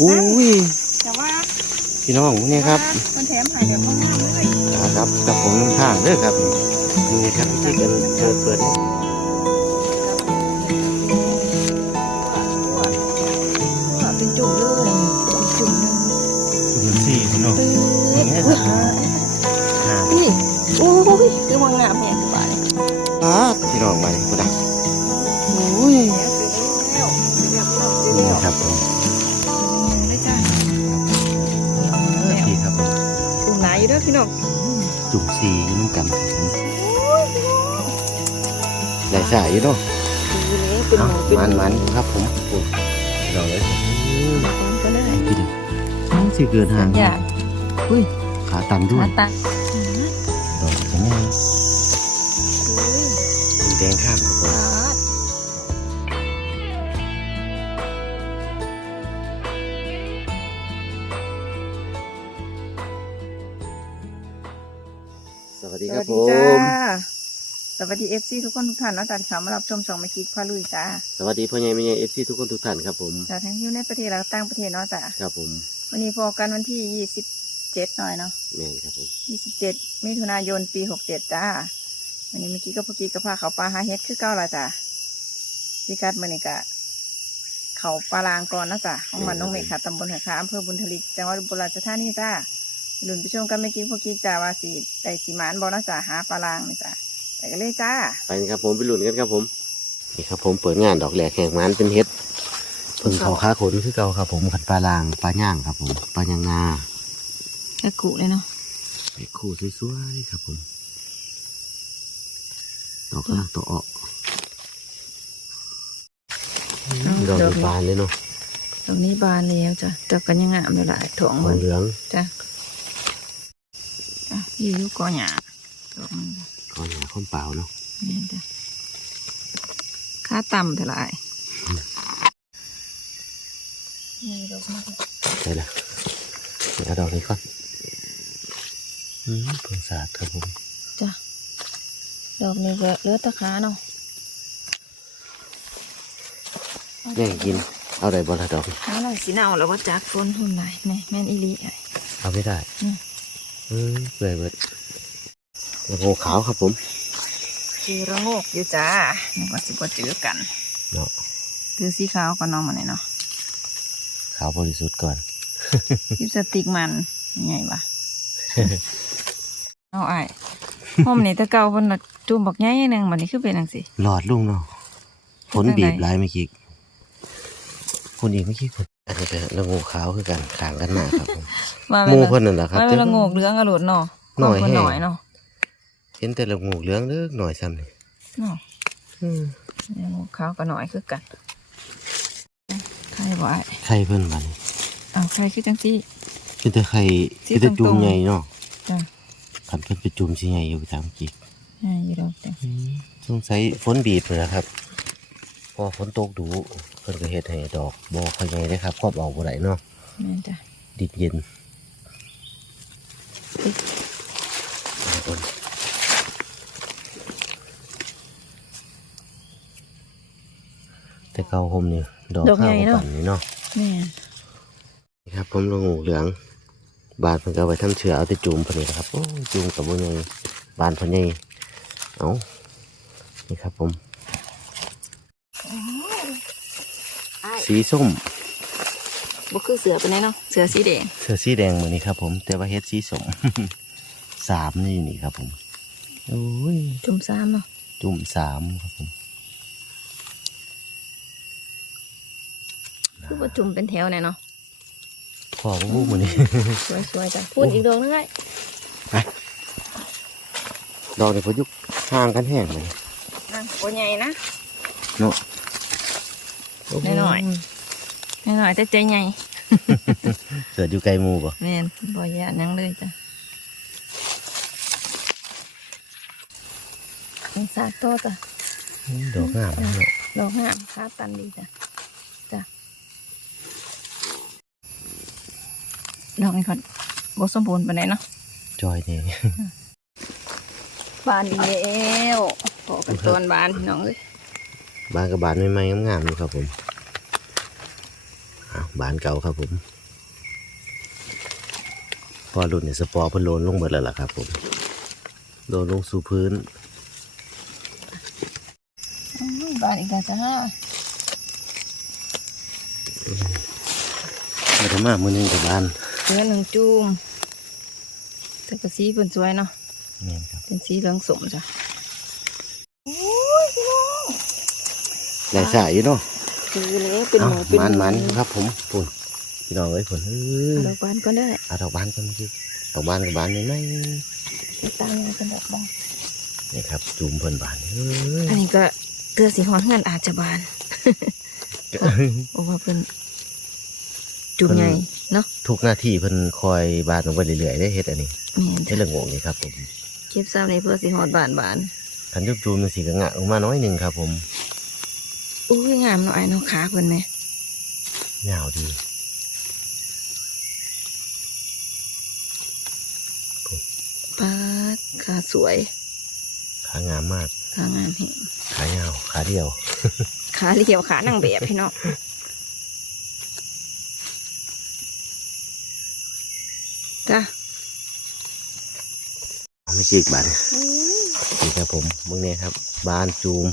อุ้ยแต่ว่าพี่น้องพวกนี้ครับมันแถมหายแบบงามๆเลยครับกับผมน้ำทางเด้อครับนี่ครับที่กันเปิดเปิดเป็นจุ่มเลยเป็นจุ่มหนึงจุดสี่พี่น้องนี่ห้านี่โอ้ยคือว่างามแหงสบายครับพี่น้องมาเลยคุณดักอุ้ยนี่ครับผม น้องจุ่มสี่อยุ่งกันครับผมได้สายอยู่เนาะดูนี้เป็นหมูเป็นมันมันๆครับผมโอ้ยพี่น้องเลยมันก็เลยพี่ดิสิเกินห่างอย่าอุ้ยขาตันด้วมายตัดดอกจะง่ายสีแดงข้ามครับผม ครัวับสผดีจ้ามสวัสดีเอฟซีทุกคนทุกท่านนะจ๊ะที่เข้ามารับชมสองเมกิกพาลุยจ้าสวัสดีพ่อใหญ่แม่ใหญ่เอฟซีทุกคนทุกท่านครับผมจากทั้งอยู่ในประเทศและต่างประเทศเนาะจ้ะครับผมวันนี้พอกันวันที่ยี่สิบเจ็ดหน่อยเนาะแม่นครับผมยี่สิบเจ็ดมิถุนายนปีหกเจ็ดจ้าวันนี้เมื่อกี้ก็พอกี้ก็พาเขาปลาหาเฮ็ดคือเก้าละจ้ะพี่กัดมันนี่กะเขาปลาลางก่อนนะจ้ะของบ้านน้องเมฆค่ะตำบลหัวขาอำเภอบุญทลิกจังหวัดอุบลราชธานีจ้า ลุนไปชมกันเมื่อกี้พอกี้จ้าว่าสีไต่สีมานบอนะจ้ะหาปลาลางนี่จ้ะไปกันเลยจ้า ไปนะครับผมไปลุ้นกันครับผม นี่ครับผมเปิดงานดอกแหลกแข่งมันเป็นเฮ็ดเพิ่งเขาค้าขนคือเก่าครับผมขันปลาลางปลาย่างครับผมปลาย่างงาแค่กุเลยเนาะไอ้คู่สวยๆครับผมดอกกำลังตัวออกดอกบานเลยเนาะตรงนี้บานแล้วจ้ะแต่กันยังงามเลยหลายถ่วงทหมองดเหลืองจ้ะจ้ะ ยี่อยุกอหยาดอกนึงจ้ะก้อนหนาข้นเปล่าเนาะนี่จ้ะค่าต่ำเท่าไหร่นี่ดอกมากใช่ละเดี๋ยวเอาดอกนี้ก่อนอืมเพิ่งสาดครับผมจ้ะดอกนี้ก็เหลือแตะขาเนาะแย่งกิน เอาได้บอละดอกขาหน่อยสีเนาแล้วว่าจากฝนหุ่นไหนแม่แม่นอีหลีไอ้เอาไม่ได้ อืมอืมเปื่อยเบิดแล้วโงขาวครับผมคือระโงกอยู่จ้านี่ก็สิบ่เจอกันเนาะคือสีขาวก็น้องมันนี่เนาะขาวบริสุทธิ์ก่อนลิปสติกมันยังไงวะเอาไอ้ายผมนี่แตะเก่าเพิ่นน่ะจุ่มบักใหญ่หนึงบัดนี้คือเป็นจังซี่หลอดลุงเนาะฝนเป็นจังใดบีบหลายไม่คิกคนอีกไม่คิกคน อันนี้ก็ละโงขาวคือกันขางกันหน้าครับผมมาหมูเพิ่นนั่นแหละครับมาเป็นละโงกเหลืองอรุณเนาะหน่อยเพิ่นแห้งหน่อยเนาะเห็นแต่ละโงเหลืองเด้อหน่อยซ้ำนี่เนาะอืมละโงกขาวก็หน่อยคือกันใครบ่ไอ้ายไข่เพิ่นบัดนี้เอาใครคือจังซี่คือแต่ไข่สีคือแต่จุ่มตรงๆใหญ่เนาะจ้ะคันเพิ่นไปจุ่มสิใหญ่อยู่ตามกิกอ่าอยู่ดอกจ้ะสงสัยฝนบีบเลยนะครับพอฝนตกดู เพิ่นก็เฮ็ดให้ดอกบ่ค่อยใหญ่เด้ครับครอบออกบ่ได้เนาะแม่นจ้ะดินเย็นเอาก่อนแต่เก่าผมนี่ดอกข้าวกับปั่นนี่เนาะแม่นนี่ครับผมลงงูเหลือง บานเพิ่นก็เอาไปทำเชื้อเอาแต่จุ่มเพิ่นนี่นะครับโอ้ยจุ่มกับบ่ใหญ่บานเพิ่นใหญ่เอานี่ครับผม สีส้มบ่คือเสือไปไหนเนาะเสือสีแดงเสื้อสีแดงเหมือนนี้ครับ ผม แต่ว่าเฮ็ดสีสมสามนี่นี่ครับ ผมโอ้ยจุ่มซ้ำเนาะจุ่มสามครับผมคือว่าจุ่มเป็นแถวเนี่ยเนาะขอพูดมือนี้สวยๆจ้ะพูดอีกดอกนึงไอ้ดอกในพยุกห่างกันแห้งเลยอะบ่ใหญ่นะเนาะน้อย น้อยๆแต่ใจใหญ่เกิดอยู่ไกลหมูป่ะแม่นบ่ยานหยังเลยจ้ะเป็นสากโตจ้ะดอกงามเนาะดอกงามค่าตันดีจ้ะจ้ะดอกนี้ก่อนบ่สมบูรณ์ปานใดเนาะจอยนี่บานดีแล้วพอกันตอนบานพี่น้องเอ้ยบานกับบานใหม่ๆงามๆอยู่ครับผมเอา บานเก่าครับผมพอรุ่นเนี่ยสปอร์เพิ่นโลนลงหมดแล้วล่ะครับผมโลนลงสู่พื้นบานอีกแล้วจ้าไปทำมามือหนึงกับบานเนื้อหนึ่งจุ่มแต่กระสีเป็นสวยเนาะนี่ครับเป็นสีเหลืองสมจ้ะโอ้ยพี่น้องหลายสายอยู่เนาะ คือเลยเป็นเอาหมูเป็นมันมันหครับ ผมปุ่นพี่น้องเอ้ยปุ่นเอ้ยดอกบานก็ได้เอาดอกบานกันเมื่อกี้ดอกบานกับบานนี่ไหมตามยังเป็นดอกบานนี่ครับจุ่มเพิ่นบานเอ้ยอันนี้ก็เตือสีหอนเงินอาจจะบานเพราะว่าเป็นจุ่มใหญ่เนาะทุกหน้าที่เพิ่นคอยบานลงไปเรื่อยๆได้เฮ็ดอันนี้แม่นเฮ็ดเรื่องโง่นี่ครับผมเก็บซ้ำในเพื่อสีหอดบานบานทันจุบจุ่มๆมันสีกระงะออกมาน้อยหนึ่งครับ ผม อุ้ยงามเนาะไอ้เนาะขาเพิ่นไหมยาวดีปาดขาสวย ขางามมาก ขางามแหงขายาว ขาเดียว ขาเรียวขานั่งแบบพี่น้องจ้ะเอาไม่จีกบานนี่ครับผมเมื่อนี้ครับ บานจูม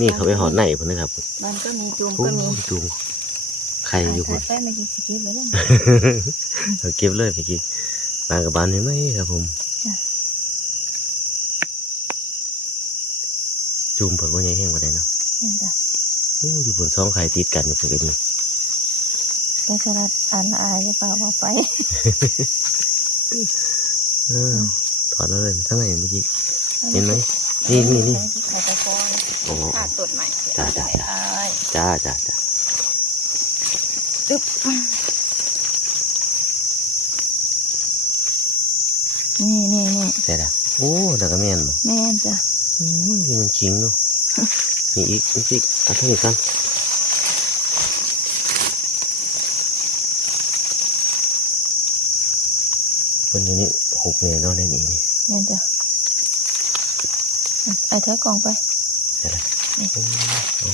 นี่เขาไปหอดไหนพุ่นนะครับบ้านก็มีจุ่มโอ้ก็มีจูมใครอยู่พุ่นใส่มากินสกิปเลยล่ะเอาเก็บเลยเมื่อกี้บานกับบานนี่ไหมครับผมจ้ะจูมผลว่าใหญ่แห้งกว่าไดเนาะนี่จ้ะโอ้อยู่บนสองไข่ติดกันอยู่พุ่นก็มีไปสลัดอ่านอายจะเปล่าว่าไปเออถอดแล้วเลยทั้งไหนเมื่อกี้เห็นไหม นี่นี่นี่ขาตะกอนโอ้ขาดตุดใหม่จ้ะจ้ะใส่อายจ้าจ้าจ้าตึ๊บนี่นี่นี่แต่ละโอ้แต่ก็แม่นบ่แม่นจ้ะอืมนี่มันขิงเนาะมีอีกมีอีกเอาเท่านี้กันเป็นอยู่นี่หกเมตรเนาะในนี้นี่แม่นจ้ะ ไอ้เธอกล่องไปแต่ละนี่โอ้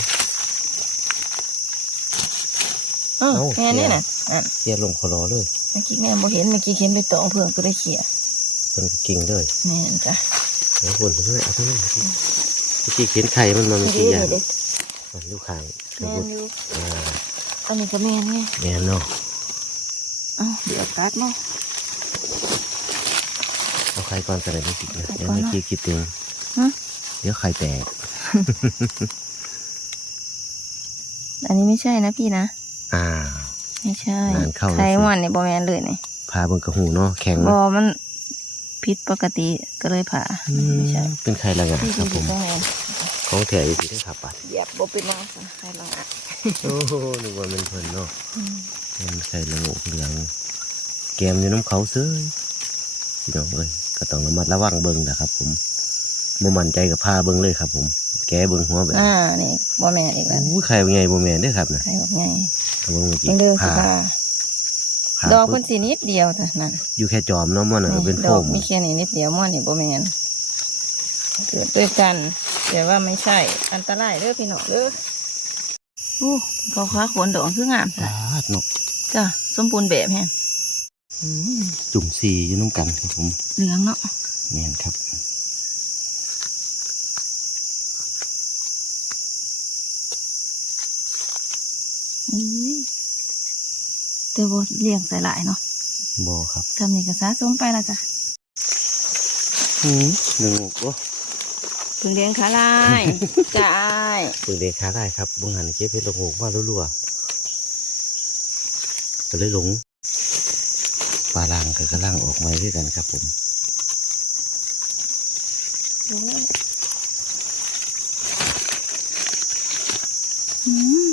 เอาอ้าวเอ้าแม่นี่น่ะนั่นเคลียร์ลงคอรอเลยเมื่อกี้แม่บ่เห็นเมื่อกี้เห็นไปตองเพิ่งก็ได้เขี่ยเป็นก็กิ่งเลยแม่นจ้ะเอาคนไปเลยเอาไปเลยเมื่อกี้เขียนไข่มันมาเมื่อกี้อย่างเด้อมันลูกข่างแม่นอยู่อ่าอันนี้ก็แม่นไงแม่นเนาะเอ้าเดี๋ยวตัดเนาะเอาไข่ก่อนก็ได้ไม่คิดนะไข่เดี๋ยวก่อนเมื่อเนาะกี้คิดเองฮะ เดี๋ยวไข่แตก อันนี้ไม่ใช่นะพี่นะ อ่า ไม่ใช่งานเข้าแล้วสิ ไข่หวานเนี่ยบ่แม่นเลยนี่พาเบิ่งกระหูเนาะแข็งบ่เนาะมันผิดปกติก็เลยผ่าอืมไม่ใช่เป็นไข่ละงาที่ครับผที่มต้องแม่นของแถวอยู่ที่ได้ขับปัดเหยียบบ่เป็นว่าไข่ลังอะโอ้โหนึกว่ามันเพิ่นเนาะอืมเป็นไข่ละโงกเหลือง แกมอยู่น้ำเขาเซ้ยพี่น้องเอ้ยก็ต้องระมัดระวังเบิ่งนะครับ ผม บ่มั่นใจกับผ้าเบิ่งเลยครับ ผม แกเบิ่งหัวแบบอ่านี่บ่แม่นอีกแล้วอู้ไข่เป็นไงบ่แม่นเด้อครับนะไข่บอกไงเอาเบิ่งเมื่อกี้เบิ่งเด้อสิผ้าค่ะผ้าดอกปุ๊เพิ่บนสีนิดเดียวเท่านั้นอยู่แค่จอมเนาะมันน่ะเป็นดโฟอกมมีแค่นี้นิดเดียวม่วนนี่บ่แม่นเกิดด้วยกันแต่ว่าไม่ใช่อันตรายเด้อพี่น้องเด้อโอ้เขาค้าขนดอกคืองามปาดเนาะจ้ะสมบูรณ์แบบแฮงอืมจุ่มสีอยู่น้ำกันครับผมเหลืองเนาะ แม่นครับ แต่บ่เลี้ยงใส่หลายเนาะบ่ครับทำนี่ก็สะสมไปละจ้ะอืมหนึ่งโอ้เพิ่งเลี้ยงขาลายจ้าอ้ายปืนเดค้าได้ครับบุงหันเก็บเพชรลงหกว่ารัวๆก็เลยหลงปลาลังกับกระลังออกมาด้วยกันครับผมอืม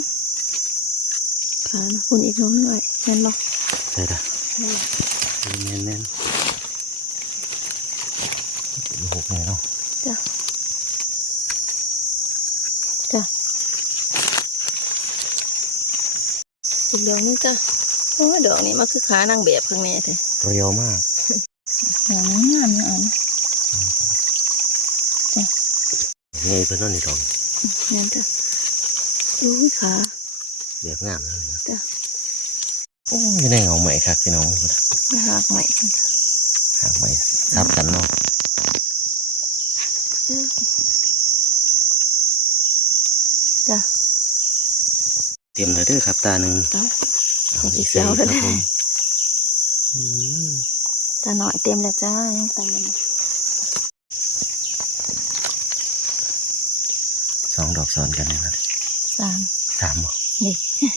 ขานะคุณอีกน้องหน่อย แม่นบ่ใช่ละแม่นแม่นอยู่หกแม่เนาะจ้ะจ้ะอีกดอกนึงจ้ะโอ้ยดอกนี้มันคือขานางแบบข้างในแท้เรียวมากดอกนี้งามเนาะอันไงเพื่อนเนอนนี่ทองแม่นจ้ะอุ้ยขาแบบงามเลยนะจ้ะ โอ้ยในเงาใหม่ครับพี่น้องพุ่นน่ะหากใหม่หางใหม่ซับกันเนาะจ้ะเตรียมเลยเด้อครับตาหนึ่งจ้ะเอาเอาสิอีกเสียเอาคแล้รัวบได้ผมอืมตาหน่อยเต็มแล้วจ้ายังเต็มสองดอกซ้อนกันนะครับสามสามบ่นี่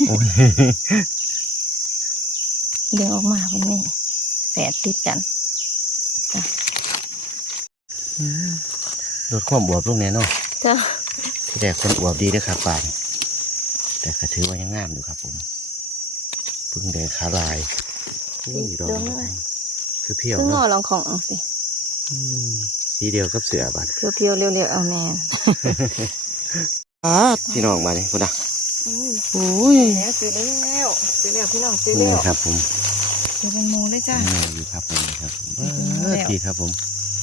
โอ้ย เลี้ยงออกมาเป็นนี่แฝดติดกันลดความอวบลงแน่เนอนจ้าที่แต่คนอวบดีเด้วยครับป่านแต่ก็ถือว่ายังงามอยู่ครับผมเพึ่งแดงขาลายโอ้ยดอกนี้คือเพียวซึ่งงอเนาะลองของสิอืมสีเดียวกับเสือบัดเพียวๆเรียวๆเอาแมนพี่น้องมาเลยพุ่นนะอุ้ย โอ้ยแล้วซื้อแล้วซื้อแล้วพี่น้องซื้อนี่แล้วครับผมซื้อเป็นหมูเลยจ้านี่อยู่ครับผมครับเบิแล้วดดีครับผม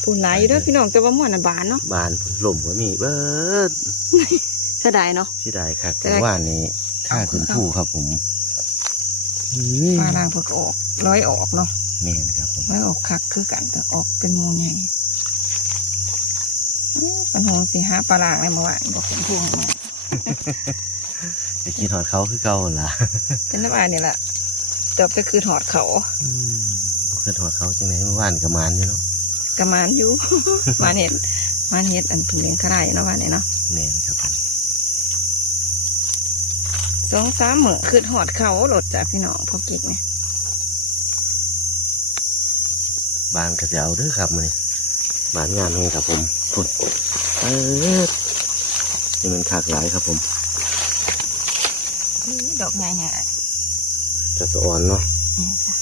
ปูนหลายอยู่เด้วยพี่น้องแต่ว่าหมวนอะบานเนาะบานผลหล่มก็มีเบิดเสียดายเนาะ ที่ได้ครับจะแต่ได้ว่านี่ค่าขึ้นผู้ครับผมอืมปลาล่างเพิ่งออกร้อยออกเนาะแม่นครับผมร้อยออกคักคือกันแต่ออกเป็นหมูใหญ่อื้อกันหงสิหาปลาล่างเลยเมื่อวานบอกเป็นพวงมา จะคิดถอดเขาคือเก่าหั่นล่ะเป็นน้ำอายนี่แหละจบก็คือถอดเขาอืมบ่เคยถอดเขาจังไหนเมื่อวานกับมานอยู่เนาะกระมานอยู่ มานเห็ดมานเห็ดอันเพึ่งเลี้ยงขายเนาะวานนี้เนาะแม่นครับผมสองสามเหมือคือถอดเขาหลดจากพี่น้องพอกิกไหมบานกระเจ้าเด้อครับมื้อนี้บานงามเองครับผมพุ่นเออนี่มันขากหลายครับผมอื้อ ดอกใหญ่ใหญ่จะสะอ่อนเนาะนี่จ้ะ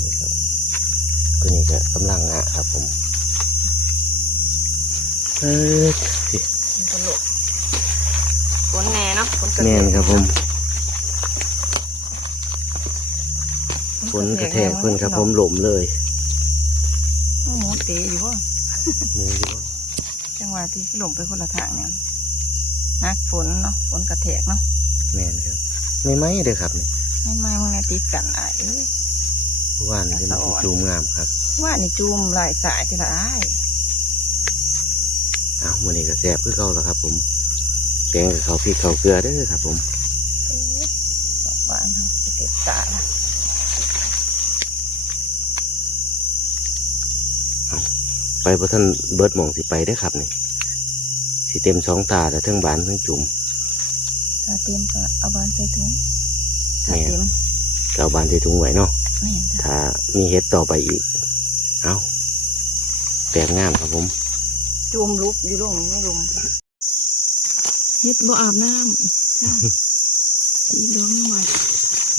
นี่ครับตัวนี้ก็กำลังงะครับผมเออสิมันก็หลบฝนแน่เนาะฝนกระแม่นครับผมฝฝนกระแทกเพิ่นครับผมหล่มเลยหมู เตะอยู่ว่ามืออยู่จังหวะที่หลงไปคนละทางเนี่ยนักฝนเนาะฝนกระแทกเนาะแม่นครับไม่ไหมเด้อครับเนี่ยไม่ไม่มึงเนี่ยติดกันอะเอ้ยว่านนี่มันสิจูมงามครับ ว่านี่จูมหลายสายทีละอ้ายอ้าวมื้อนี้ก็แซ่บคือเก่าแล้วครับ ผมแกงกับข้าวพริกข้าวเกลือเด้อครับ ผมเอ้ยดอกบานเขาจะเก็บตาละ ไปบ่ท่านเบิดหม่องสิไปเด้อครับนี่สิเต็มสองตาแล้วทั้งบานทั้งจุ่มถ้าเตรียมก็เอาบานใส่ถุงถ้าแม่นเตรียมก็เอาบานใส่ถุงไว้เนาะไม่เห็นจ้ะถ้ามีเฮ็ดต่อไปอีก เอาแปลกงามครับผมจูมลุกอยู่ลงไม่ลงเฮ็ดบ่อาบน้ำจ้าสีเหลืองหมด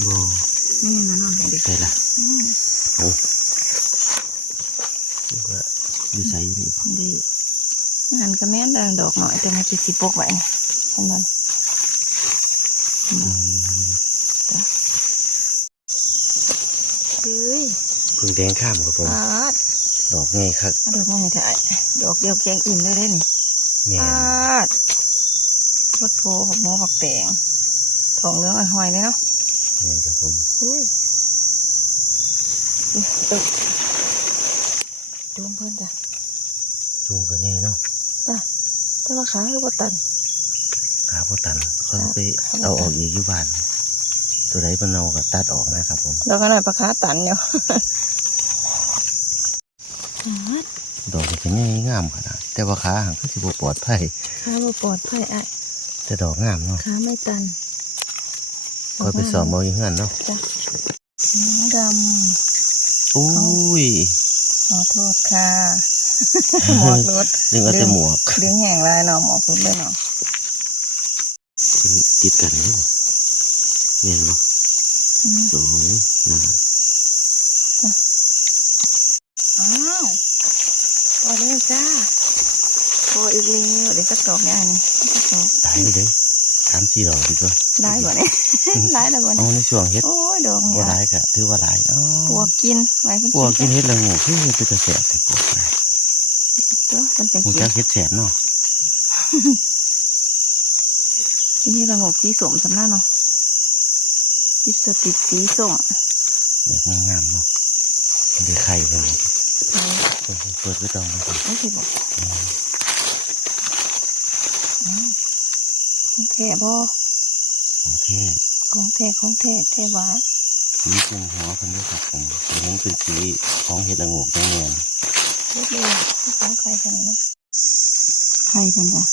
บ่ไม่งั้นนะเนาะเด็กใช่ละอืมนี่ ก็อยู่ใส่นี่บ่ดีหันกระแม่นดังดอกหน่อย แต่มาคิดสิปกไว้นี่ของมันอืมเฮ้ยพึ่งแดงข้ามครับผมปาดดอกไงครับเอาดอกนี่ถ่ายดอกเดียวแกงอิ่มเลยได้นี่แง่ปาดพดโพผักโมผักแตงทองเหลืองอ่อยๆเลยเนาะแง่ครับผมอุ้ยนี่ตกดูเพื่อนจ้ะ จุงก็ไงเนาะจ้ะแต่ว่าขาคือว่าตันขาพ่ตันเขาไปครับเอาออกอีกอยู่บ้าน ตัวไหนมันเอาก็ตัดออกนะครับผมดอกอะไรปลาขาตันอยู่ปาดดอกมันก็ไงงามขนาดแต่ว่าขาห่างก็สิบ่ปลอดภัยขาบ่ปลอดภัยอะแต่ดอกงามเนาะขาไม่ตันคอยไปสอบเอาอยู่เฮือนเนาะจ้ะดอุ้ยำขอโทษค่ะ หมอดรถเรื่องเอาแต่หมวกเลี้ยงแห่งลายเนาะหมอดรถเลยเนาะเป็นติดกันเลยเมียนบ่อืมสวยงามอ้าวพอแล้วจ้าพออีกแล้วเดี๋ยวสักดอกเนี่ยอันนี้สักดอกได้เลยเด้สามสี่ดอกดีกว่าได้บ่เนี่ยได้แล้วบ่เอาเนี่ยในช่วงเฮ็ดโอ้ยดอกบ่เนี่ยหลายก็ถือว่าหลายอ้าปวกกินไว้เพิ่นปวกกินจ้ะเฮ็ดละงูคือเป็นตะแสบแต่ปวกหลาย ตัว มันจังหูกิจันกเฮ็ดแสบเนาะที่นี่ระงกสีสมสำนักเนาะลิปสติกสีส้มแบบงามๆเนาะเดี๋ยวไข่เพิ่นเปิดไว้ตองมันก่อนไม่ใช่บอกอ้าวของแท้บ่ของแท้ของแท้ของแท้แท้หวาสีตรงหัวเพิ่นด้วยครับผมอันนั้นเป็นสีของเห็ดละโงกแดงแงนเรียบเลยที่ ของใครกันเนาะไข่กันจ้ะ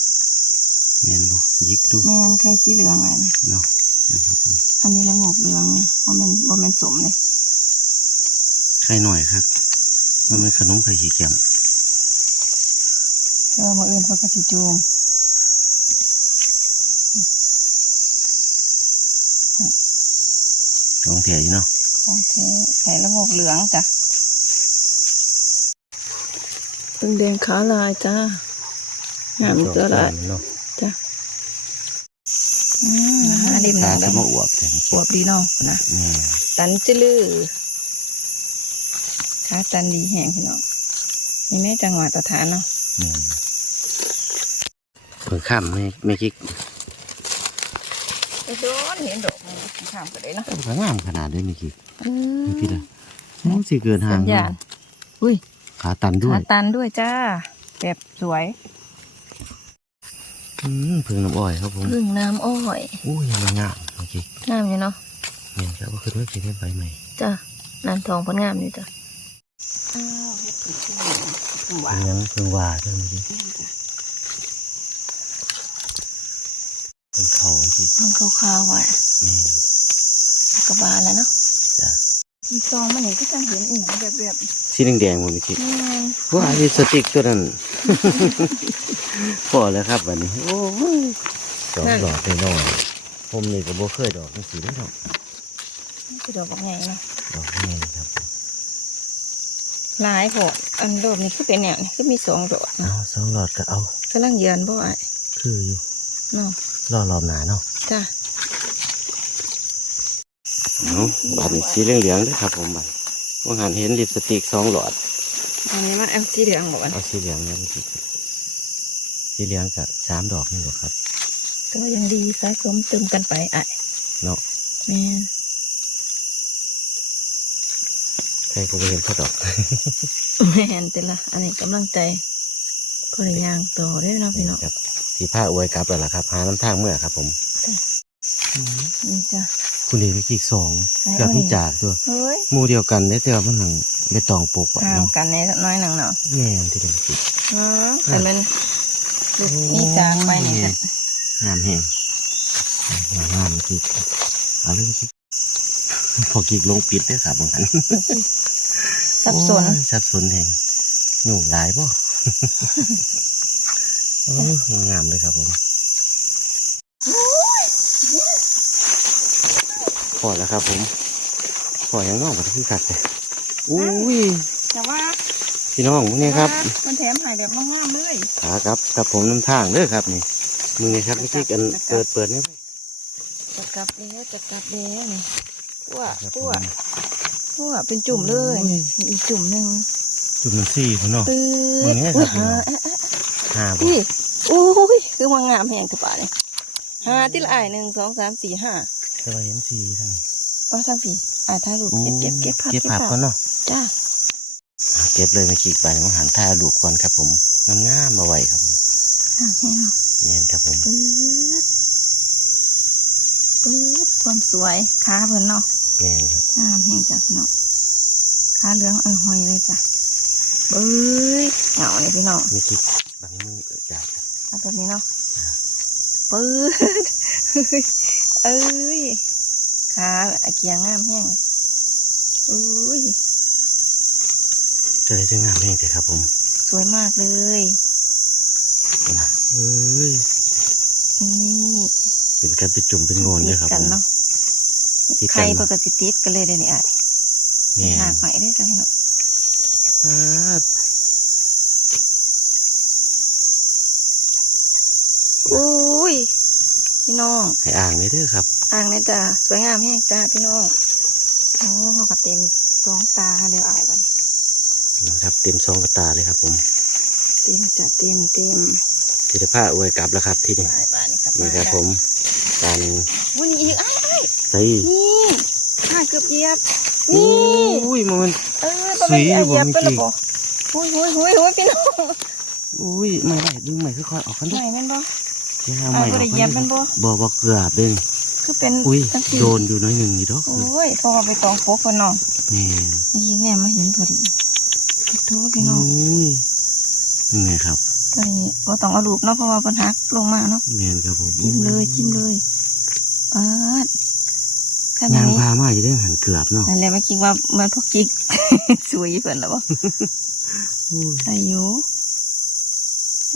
แมนบ่ยิกดูแมนไข่สีเหลืองอะไรนะเนาะนะครับผมอันนี้ละงกเหลืองว่ามันว่ามันสมเลยไข่หน่อยครับมันเป็นขนมไข่ขี้แกมแต่ว่ามาอื่นเขาก็สิจูมของแท้อยู่เนาะของแท้ไข่ละงกเหลืองจ้ะ ตึงแดงขาลายจ้างามตัวละเนาะจ้ะอืมหาเล่มหตานังจะดำมาอวบแต่อวบดีเนาะนะแม่ตันจืลือขาตันดีแห้งพี่น้องนี่แม่จังหวัดตรฐานเนาะแม่เพิ่งข้ามไม่ไม่คิกไปโดนเห็นดอกมันข้ามกันเลยเนาะก็งามขนาดได้ไม่คิกอืมไม่คิดอะน้องสิเกินห่าสังญญาณอุ้ย ขาตันด้วขายตันด้วยจ้าแบบสวยอืมเพิ่งน้ำอ้อยครับผมพึ่งน้ำอ้อยอู้ยังงามไม่คิกงามอยู่เนาะแม่ครับว่าคือว่าสิได้ใบใหม่จ้าน้ำทองเพันงามอยู่จ้ะอ้าวเฮ็ดขึ้นชื่อหวาอันนนั้นเพิ่งว่าเท่านี้เป็นเขาที่เพิ่งขาวๆไว้แม่กระบาลแล้วเนาะจ้ะ มันซองมันนี่ก็จะเห็นอีกแบบแบบสีแดงๆมันไม่คิดนี่ไงว่าลิปสติกตัวนั้นพอแล้วครับวันนี้ โอ้ยสองดอกไปหน่อยผมนี่ก็บ่เคยดอกจังสีได้ดอกคือดอกบอกไงเนาะดอกนี่ครับหลายพออันโดมนี่คือเป็นแนวนี่คือมีสองดอกเอาสองหลอดก็เอากำลังเยือนบ่ไอ้คืออยู่เนาะรอรอบหนาเนาะจ้า เอาบัตรสีเหลืองๆเด้วยครับผมบัตรว่าหันเห็นลิปสติกสองหลอดอันนี้มันเอาสีเหลืองบอกอันเอาสีเหลืองเนี่ยมันสิสีเหลืองกับสามดอกนี่หรอกครับ ก็ยังดีสายสมตึมกันไปไอ้เนาะแม่นใครก็ไปเห็นเขาดอกแม่นแต่ละอันนี้กำลังใจก็เลยย่างต่อเด้อเนาะพี่น้องครับสีผ้าอวยกลับแล้วล่ะครับหาน้ำทางเมื่อครับ ผมจ้ะอืมนี่จ้ะ คุณเอกไปอีกสองไหนเกือบเอานี่นี่จากตัวเฮ้ยหมู่เดียวกันได้แต่ว่ามันหนังไม่ตองปลูกไว้ห่างเนาะกันในสักน้อยหนึ่งเนาะแม่นที่เด็กสิอ๋อแต่มันนี่จางไปนี่ค่ะงามแห้งงามงามกิกเอาเรื่องกิกพอกิกลงปิดได้อครับบางคันสับสนโอ้ยสับสนแห่งหยุ่งหลายป่ะโอ้ยงามเลยครับผม อแล้วครับ ผมพอยังนอกมันคือกัดเลยอุ้ยแต่ว่าพี่น้องมึงเนี่ยครับ มันแถมใหายแบบงามๆเลยขาครับครับผมน้ำทางเด้อครับนี่มึงเนี่ยครับไม่คิดกันเปิดเปิดเนี่ยจะกลับแล้วจะกลับแล้วนี่พั่วครับผพั่วมพั่วเป็นจุ่มเลยโอ้ยมีอีกจุ่มหนึ่งจุดมันสี่พี่น้องปื๊มึดงเนี่ยอุ้ยครับหาห้าบ่พี่โอ้ยคือว่างามแห่งกระป๋าเนี่ยหาที่ละอายหนึ่งสองสามสี่ห้า แต่ว่าเห็นสี่ทั้งป้าทั้งสี่อ่ายถ่ายรูปเก็บเก็บเก็บภาพเก็บภาพก่อนเนาะจ้าอ่าเก็บเลยไม่คิดไปของหันท่าลูกก่อนครับ ผมงามงามๆมาไว้ครับผมห่างแห้งเนี่ยครับผมปื๊ดปื๊ดความสวยขาเพิ่นเนาะเนี่ยครับงามแห้งจ้ะพี่น้องขาเหลืองเออหอยเลยจ้ะเบ้ยเหงาเลยพี่น้องไม่คิดบางมือเออจากครับเอาแบบนี้เนาะปื๊ด เอ้ยขาอาเกียงงามแห้งอุ้ยจะได้จะงามแห้งเลยครับ ผม สวยมากเลยนะเอ้ยนี่เป็นการไปจุ่มเป็นโงนเลยครับติผกันมเนาะติดกันใครปกติติดกันเลยเดี๋ยวนี้อะเนี่ยหากใหม่ได้จ้ะพี่น้องปาด อุ้ยพี่ น้องให้อ่างเลยเด้อครับ อ่างเลยจ้ะสวยงามแห้งจ้าพี่น้องโอ้เขาก็เต็มสองตาเดี๋ยวอายบัดนี้นะครับ เต็มซองกระตาเลยครับผม เต็มจ้ะเต็มเต็มสิทธิภาพอวยกลับแล้วครับที่นี่ไปบ้านนี่ครับนี่ครับผมการวุ้นอีกอ้ายอ้ายใส่นี่ข้าเกือบเหยียบโอ้นี่ยมันเออประมาณนี้สีอยู่บ่เหยียบเมื่ไปอกี้แล้วบ่หุยหุยหุยหุยพี่น้องอุ้ยไม่ได้ดึงไม่ค่อยๆออกกันไหด้นวยแม่นบ่ อย่าอ้าไม่ยอบ่อกได้กัเหยียบนแม่นบ่บ่บ่เกือบเด้งคือเป็นอุ้ยจังซี่โดนอยู่น้อยหนึ่งอยู่ดอกโอ้ยเพราะว่าไปตองโคกเพิ่นเนาะนี่ยิงแม่มาเห็นพอดีขอโทษพี่โอ้น้องยนี่ไงครับตัวนี้บ่ต้องเอาลูกเนาะเพราะว่าเพิ่นหักลงมาเนาะแมนครับผมจิ้มเลยจิ้มเลยปาดแค่ยางนี้พามาอยู่เด้งหันเกือบเนาะนั่นแหละเมื่อกี้ว่าเหมันพวกจิกสวยเพิ่นแล้วบ่โอ้ยอายุโ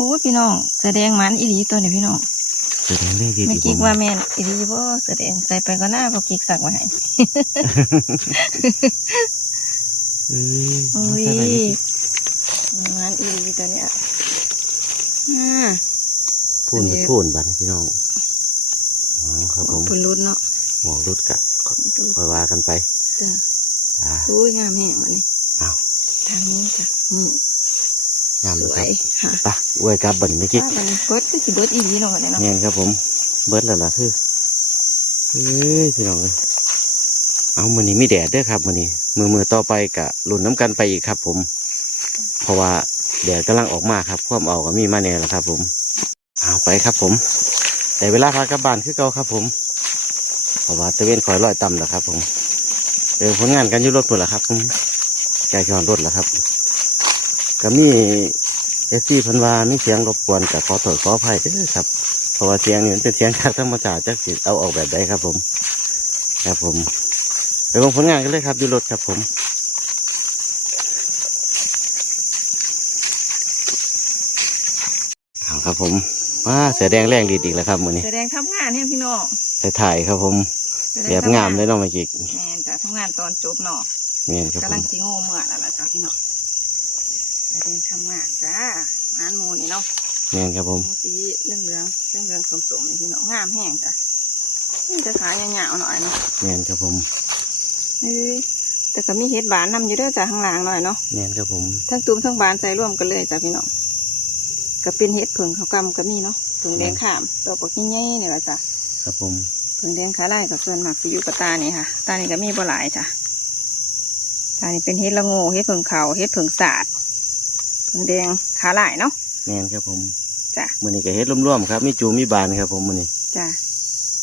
อ้ยพี่น้องแสดงหมันอีหลีตัวนี้พี่น้องแสดงได้ดีเมื่อดีกี้ผมว่าแม่นอีหลีบ่แสดงใส่ไปก็หน้าพวกจิกสักมาให้เอ้ยโอ้เอายแต่ไหนไม่คิดหมันอีหลีตัวเนี้ยอ่าพูนอันนี้พูนบัดนี้พี่น้องอ๋อครับผมเพิ่นรุดเนาะหมวกรุดกะรุดคอยว่ากันไปจ้ะอ่าโอ้ยงามแห้งวันนี้อ้าวทางนี้จ้ะนี่ งามสเลยวครับยค่ะไปะอวยกลับบัดนไม่คิดถ้ามันเบิดก็สิเบิดอีหลีเนาะวันนี้เนาะเงี้ยครับผม เบิดแล้วล่ะคือเอ้ยพี่น้องเอ้ยเอามือนี้มีแดดเด้อครับมือนี้มือมือต่อไปกะลุ่นน้ำกันไปอีกครับ ผม เพราะว่าแดดกำลังออกมาครับความเอาก็มีมาแน่แล้วครับ ผมเอาไปครับ ผม แต่เวลาพากลับบ้านคือเก่าครับ ผมเพราะว่าตะเวนคอยลอยต่ำแล้วครับ ผมเออผลงานกันอยุ่รถหมดแล้วครับผมแกจอนรถแล้วครับ ก็มีเอสซี่พันวามีเสียงรบกวนกับขอโทษขออภัยเด้อครับเพราะว่าเสียงนี่มันเป็นเสียงจากธรรมชาติจากสิเอาออกแบบใดครับ ผม ครับผมไปลงผลงานกันเลยครับอยูรถครับผมเอาครับผมว้าเสือแดงแรงดีอีกแล้วครับมือนี้แสดงทำงานให้พี่น้องถ่ายถ่ายครับผมแสดแบบงามเลยเน้องมากิกแม่นจ้ะทำงานตอนจบเนาะเมียนครับผกำลัมงสิโง่เมื่อแล้วล่ะจ้ะพี่น้องแสด งทำงานจ้างานหมูนี่เนาะเมียนครับผมหมูสีเหลืองเหลืองเหลืองเหลืองๆสมๆนี่พี่น้องงามแห้งจ้ะนี่จะขายาวๆหน่อยเนาะเมียนครับผมเฮ้ยแต่ก็มีเห็ดบานนำอยู่เด้อจ้ะข้างล่างหน่อยเนาะเมียนครับผม ทั้งตุ้มทั้งบานใส่ร่วมกันเลยจ้ะพี่น้องก็เป็นเห็ดผึ่งเขาวกำก็มีเนาะผึ่งแดงขามตัวปกยิ่งใหญ่ๆนี่แหละจ้ะครับผมผึ่งแดงขาลายกับส่วนมากสิอยู่กับตานี่ค่ะ ตานี่ก็มีบ่หลายจ้ะตานี่เป็นเห็ดละโงูเห็ดผึ่งเขาเห็ดผึ่งสาด ผึ่งแดงขาลายเนาะเมียนครับผมจ้ะมือนี้ก็เฮ็ดร่วมๆครับมีจูมีบานครับผมมือนี้จ้ะ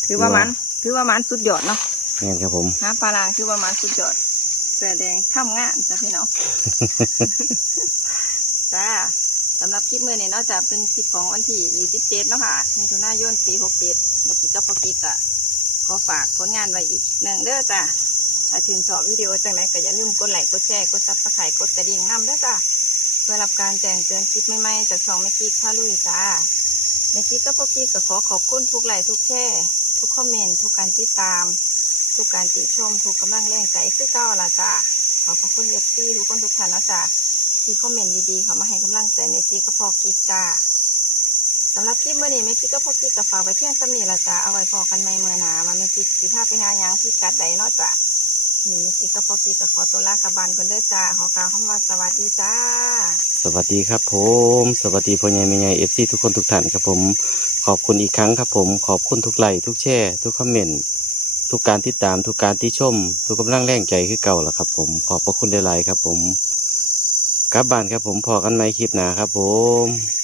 ถือว่ามันถือว่ามันสุดยอดเนาะเมียนครับผมน้ำปลาลางถือว่ามันสุดยอดเสื้อแดงทำงานจ้ะพี่น้องจ้าสำหรับคลิปมือนี้เนาะจะเป็นคลิปของวันที่27เนาะค่ะมิถุนายนปี67เมื่อกี้ก็พอกิกอะขอฝากผลงานไว้อีกหนึ่งเด้อจ้าถ้าชื่นชอบวิดีโอจังไหนก็อย่าลืมกดไลค์กดแชร์กดซับสไครต์กดกระดิ่งนำเด้อจ้าเพื่อรับการแจ้งเตือนคลิปใหม่ๆจากช่องแม่กิ๊กพาลุยจ้าแม่กิ๊กก็พอกิกก็ขอขอบคุณทุกไลค์ทุกแชร์ทุกคอมเมนต์ทุกการติดตาม ทุกการติชม ทุกกำลังแรงใจคือเก้าละจ้าขอบพระคุณเอฟซีทุกคนทุกท่านนะจ้าที่คอมเมนต์ดีๆเขามาให้กำลังใจเมจิกก็พอกิกจ้าสำหรับคลิปเมื่อนี้เมจิกก็พอกิกกับฝากไว้เพียงสำนีละจ้าเอาไว้พอกันไม่เมื่อหนามาเมจิสิพาไปหายังที่กัดใดเนาะจ้า นี่เมจิก็พอกิกกับขอตัวลากลับบ้านกันด้อจ้าขอกล่าวคำว่าสวัสดีจ้า สวัสดีครับผม สวัสดีพ่อใหญ่แม่ใหญ่เอฟซีทุกคนทุกท่านครับผม ขอบคุณอีกครั้งครับผม ขอบคุณทุกไลค์ทุกแชร์ทุกคอมเมนต์ทุกการติดตามทุกการที่ชม ทุกกำลังแรงใจคือเก่าแล้วครับผม ขอบพระคุณหลายๆครับผมกลับบ้านครับผมพอกันไหมคลิปหนาครับผม